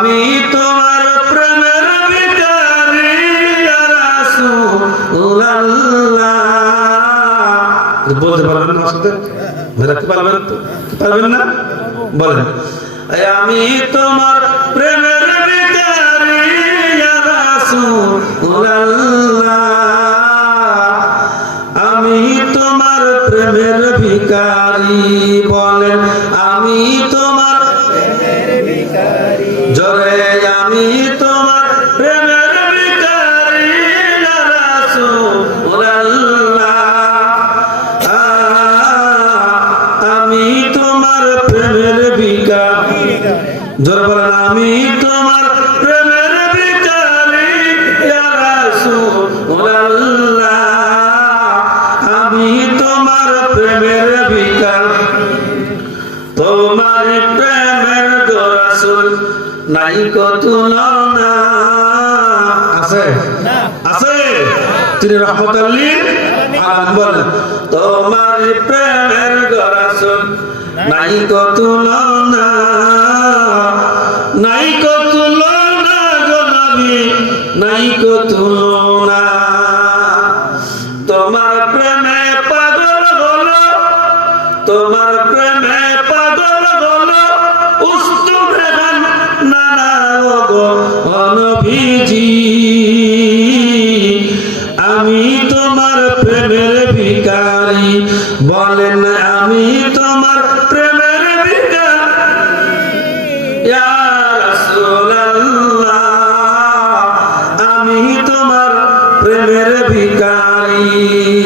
আমি তোমার ইয়া রাসূলুল্লাহ বলতে পারবেন না সাথে রাখতে পারবেন তো? পারবেন না? বলেন। আমি তোমার প্রেমের রাসূলুল্লাহ আমি তোমার প্রেমের ভিখারি বলেন। আমি তোমার তোমার প্রেমের ভিখারি জোরে বলেন, আমি তোমার প্রেমের ভিখারি আমি তোমার প্রেমের ভিখারি তোমার প্রেমের রাসূল নাই তুলনা। আছে? আছে? তিনি রহমতাল্লিল আলামিন বলেন, তোমার প্রেমের রাসূল নাই কত তুলনা নাই কত তুলনা গো নবী, নাই কত তুলনা তোমার প্রেমে পাগল হলো, তোমার প্রেমে পাগল হলো উস্তুনে তোমার প্রেমের ভিকারি বলেন আমি তোমার প্রেমের ভিকারি আমি তোমার প্রেমের ভিকারী